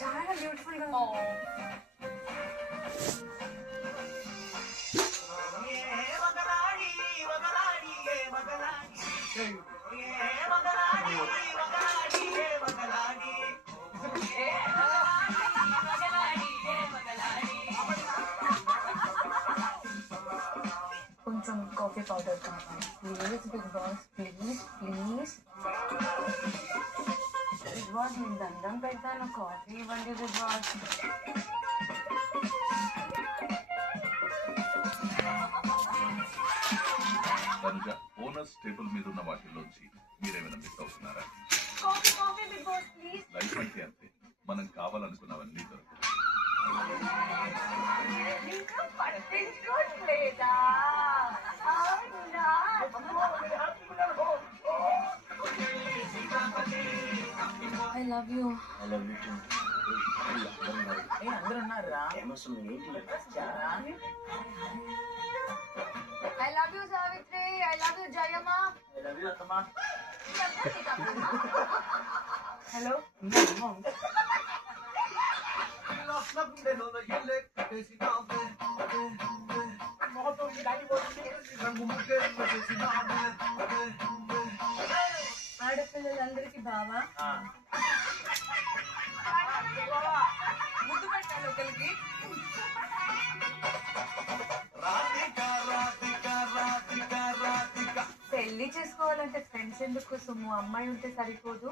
చాలా బ్యూటిఫుల్ గా కొంచెం కాఫీ పౌడర్ కావాలి please Big Boss please please Big Boss నేను దండం పెడతాను కాఫీ ఇవ్వండి బిగ్ బాస్ బోనస్ టేబుల్ మీద ఉన్న వాటిల్లోంచి మీరేమైనా మిస్ అవుతున్నారా? లైఫ్ అంటే అంతే, మనం కావాలనుకున్నవన్నీ దొరకవు. I love you. I love you too. అందరూ ఉన్నారా? I love you Savitri. I love you Jayama. I love you Atama. Hello. ఆడపిల్లలందరికీ బావా ముద్దు పెట్టాలి ఒకరికి పెళ్లి చేసుకోవాలంటే ఫ్రెండ్స్ ఎందుకు సుమ్ము అమ్మాయి ఉంటే సరిపోదు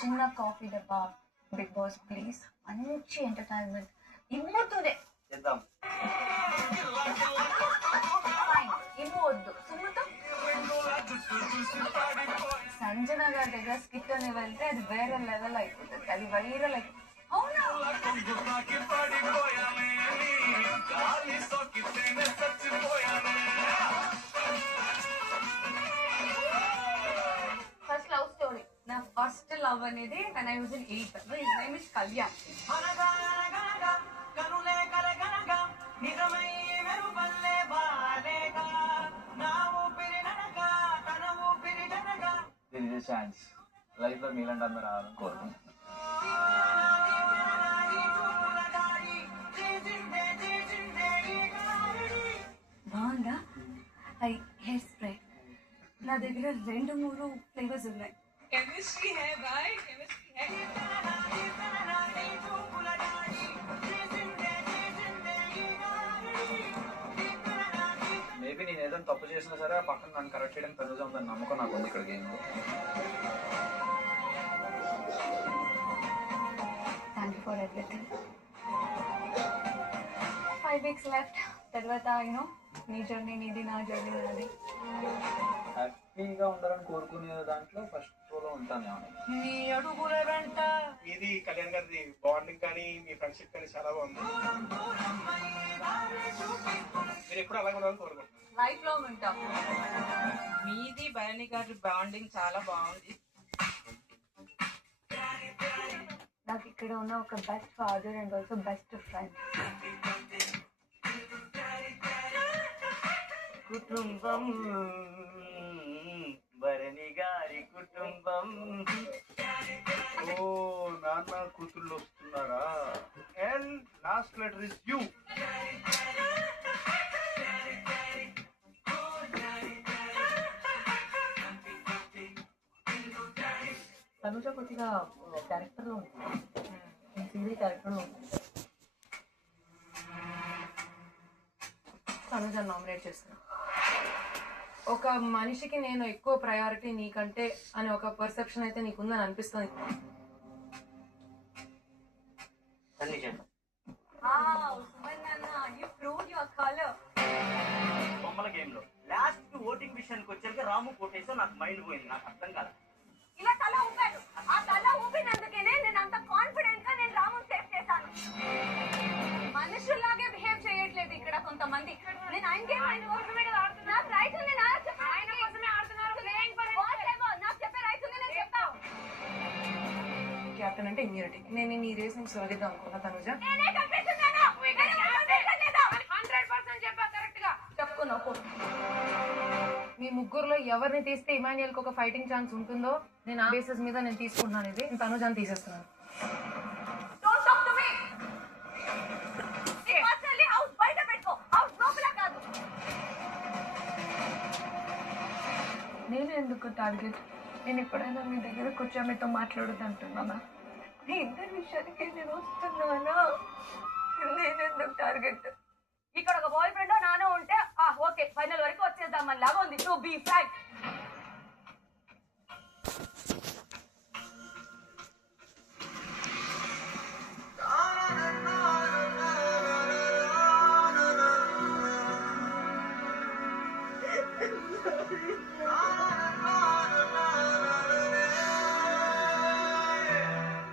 చిన్న కాఫీ డబ్బా బిగ్ బాస్ ప్లీజ్ మంచి ఎంటర్టైన్మెంట్ ఇమ్మొద్దునే చేద్దాం. ఇమ్ము వద్దు సుమ్ముతో సంజన గారి దగ్గర స్కిట్ అని వెళ్తే అది వేరే లెవెల్ అయిపోతుంది అది వైరల్ అయిపోతుంది అవునా ఫస్ట్ లవ్ స్టోరీ నా ఫస్ట్ లవ్ అనేది when I was in 8th. His name is Kalyan. There is a chance. Life లో మీలాంటి అందరూ రావాలని కోరుకుంటున్నాను. బాగుందా హెయిర్ స్ప్రే నా దగ్గర 2-3 ఫ్లేవర్స్ ఉన్నాయి కెమిస్ట్రీ హై బాయ్ కెమిస్ట్రీ హై మేబీ నేను ఏదైనా తప్పు చేసినా సరే ఆ పక్కన నన్ను కరెక్ట్ చేయడానికి తనుజా ఉందని నమ్మకం నాకు ఉంది ఇక్కడ game. Thank you for everything 5 weeks left తర్వాత నీ జర్నీ నీది నా జర్నీ నాది హ్యాపీగా ఉండాలని కోరుకునే దాంట్లో ఫస్ట్ రోలో ఉంటాను. నీ అడుగుల వెంట ఇది కళ్యాణ్ గారిది బాండింగ్ కానీ మీ ఫ్రెండ్షిప్ కానీ చాలా బాగుంది. మీరు ఎప్పుడు అలాగే ఉండాలని కోరుకుంటున్నాను. లైఫ్ లో ఉంటాం మీది భరణి గారి బాండింగ్ చాలా బాగుంది. నాకు ఇక్కడ ఉన్న ఒక best father and also best friend. కుటుంబం భరణి గారి కుటుంబం. ఓ నాన్న కూతుళ్ళు వస్తున్నారా? And last letter is you. Tanuja కొద్దిగా క్యారెక్టర్ లో ఉంటుంది, సీరియల్ క్యారెక్టర్ లో ఉంటుంది. తనుజ నామినేట్ చేస్తున్నా. ఒక మనిషికి నేను ఎక్కువ ప్రయారిటీ నీకంటే అనే ఒక పర్సెప్షన్ అయితే నీకుందని అనిపిస్తుంది. బొమ్మల గేమ్ లో లాస్ట్ ఓటింగ్ విషయానికి వచ్చాక రాము కోటేశ్వర నాకు మైండ్ పోయింది. నాకు అర్థం కాదు. ఇలా తల ఊపాడు. ఆ తల ఊపినందుకేనే నేను అంత కాన్ఫిడెంట్ గా నేను రాముని సేవ్ చేశాను. మనుషుల్లాగే బిహేవ్ చేయట్లేదు ఇక్కడ కొంతమంది. నేను ఆయనకే నాకు రైట్ ఉంది. ఆయన కోసమే ఆడుతున్నారు. నాకు చెప్పే రైట్ ఉంది. నేను చెప్తాను. క్యాప్టెన్ అంటే ఇమ్యూనిటీ. నేను నీ రేస్ నుంచి తొలగిద్దాం అనుకున్నా తనుజ. మీ ముగ్గురులో ఎవరిని తీస్తే ఇమాన్యుయల్ కి ఒక ఫైటింగ్ ఛాన్స్ ఉంటుందో నేను ఆ బేసిస్ మీద నేను తీసుకుంటున్నాను. ఇది నేను తనుజాని తీసేస్తున్నాను. నేను ఎందుకు టార్గెట్? నేను ఎప్పుడైనా మీ దగ్గరకు వచ్చి ఆమెతో మాట్లాడొద్దు అంటున్నానా? మీ ఇద్దరి విషయానికి నేను వస్తున్నానా? నేను ఎందుకు టార్గెట్? ఇక్కడ ఒక బాయ్ ఫ్రెండ్ నానో ఉంటే ఓకే ఫైనల్ వరకు వచ్చేద్దాం మన లాగా ఉంది. టు బీ ఫ్రాంక్,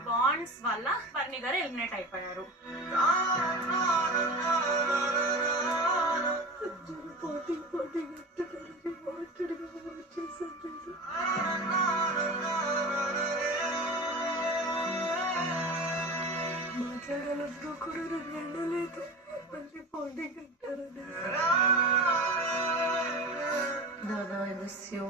బాండ్స్ వల్ల బర్నీ గారు ఎలిమినేట్ అయిపోయారు. మాట్లాడాలన్నా కూడా నన్ను వెళ్ళలేదు. మళ్ళీ పోటీ కట్టారు. దాదా ఐ మిస్ యూ.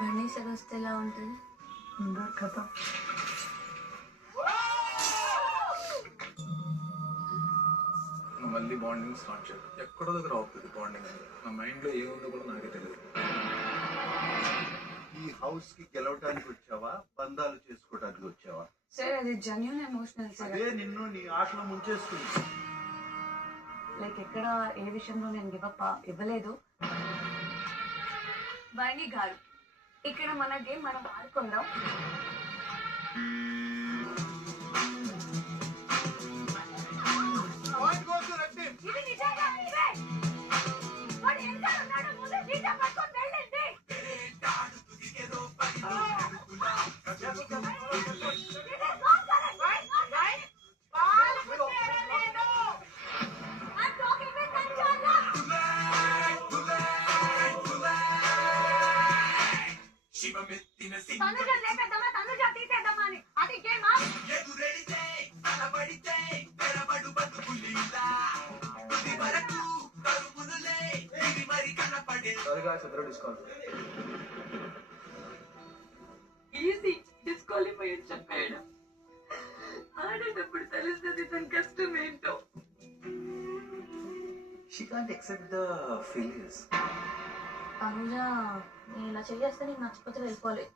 బర్నీసగా వస్తే ఎలా ఉంటుంది? కదా మళ్ళీ బాండింగ్ స్టార్ట్ చేయాలి. ఎక్కడో దగ్గర అవుతుంది బాండింగ్ అనేది. నా మైండ్ లో ఏముందో కూడా నాకే తెలియదు. ఈ హౌస్ కి గెలవడానికి వచ్చావా, బంధాలు చేసుకోవడానికి వచ్చావా? సార్ అది జెన్యూన్ ఎమోషనల్ సార్. అదే నిన్ను నీ ఆటలో ముంచేస్తుంది. లైక్ ఎక్కడ ఏ విషయంలో నేను గివప్ ఇవ్వలేదు. బర్నీ గారు ఇక్కడ మన గేమ్ మనం ఆడుకుందాం. ఇది నిజంగా నీవే? వాడు ఎంత ఉన్నాడో ముందు జీతం పట్టుకొని వెళ్ళండి. తనుజ లేపేద్దామా తనుజ తీసేద్దామా అని అది గేమా? ఈజీ డిస్క్వాలిఫై అని చెప్పాడు. ఆడేటప్పుడు తెలుస్తుంది తన కష్టం ఏంటో. She can't accept the failures. Tanuja నేను ఇలా చేస్తే నీకు నచ్చకపోతే వెళ్ళిపోలేదు.